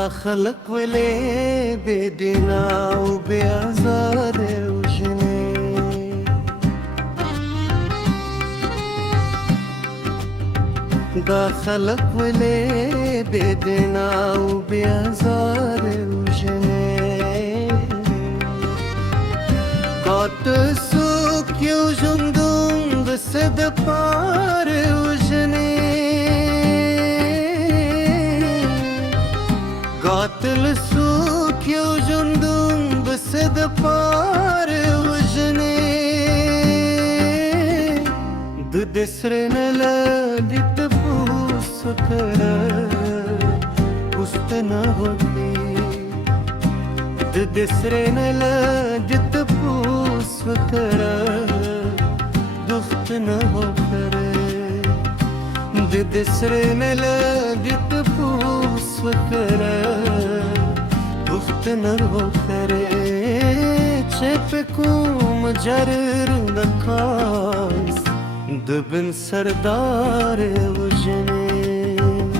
داخلك ولي بيدنا وبأزار وجنين داخلك ولي بيدنا وبأزار وجنين قد سوق يوجندون بسد بار قاتل سوق يوجندون بسد بار وجنين ضد سرنا لا دي تبوس فكرة وسطنا غني ضد سرنا لا دي تبوس فكرة دختنا غفرة ضد سرنا لا دي تبوس فكرة دختنا غفرة شبكو مجرر دكاس دبن سردار وجنين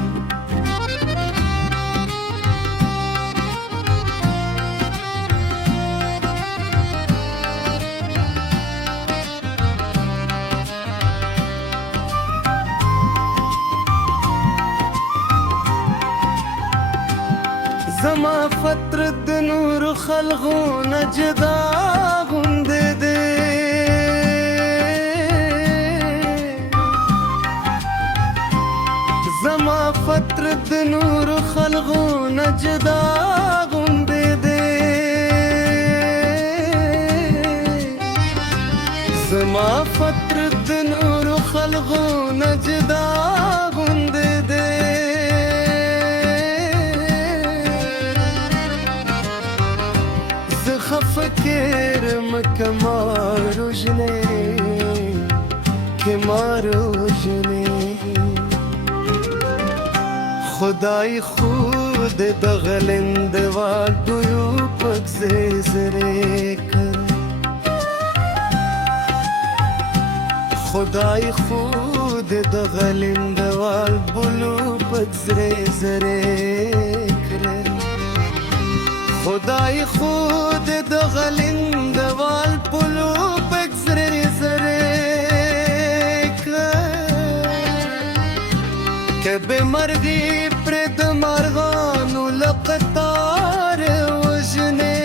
زما فترة نور خلقونا جدا غنددي زما فترة نور خلقونا جدا غنددي زما فترة نور خلقونا جدا غنددي فكر مكمار وجني كمار وجني خداي خود دغلند والديوبك زيزريك خداي خود دغلند والبلوبك زيزريك خدای خود دغلند والپلو پک زری زری که به مرگی پرد مرغانو لقطار وجنه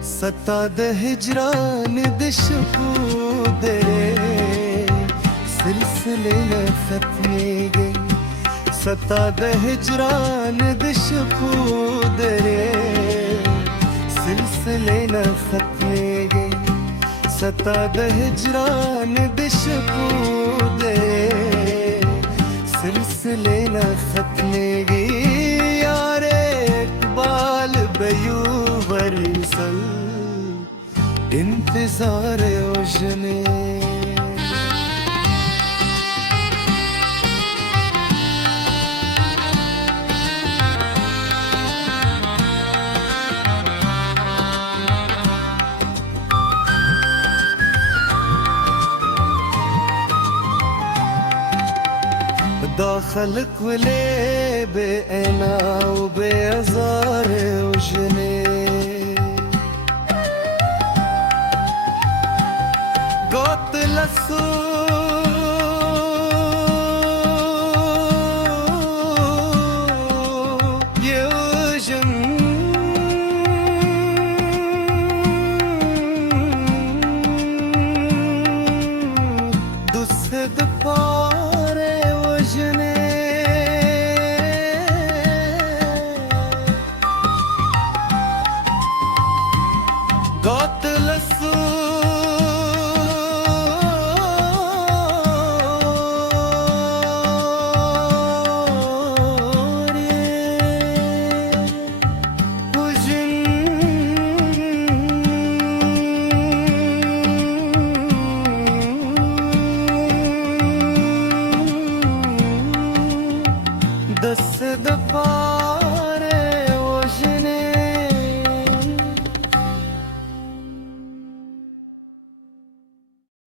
ستا ده هجران دشکو دره سلسله ختمی گئی ستا ده هجران دشکو دره سلسله ن ختمیږي ستا د هجران دشکو دره سلسله ن ختمیږي یار اقبال بیو ورسل انتظار وجنه داخلك ولي بقنا وبأزار وجني قاتل السوق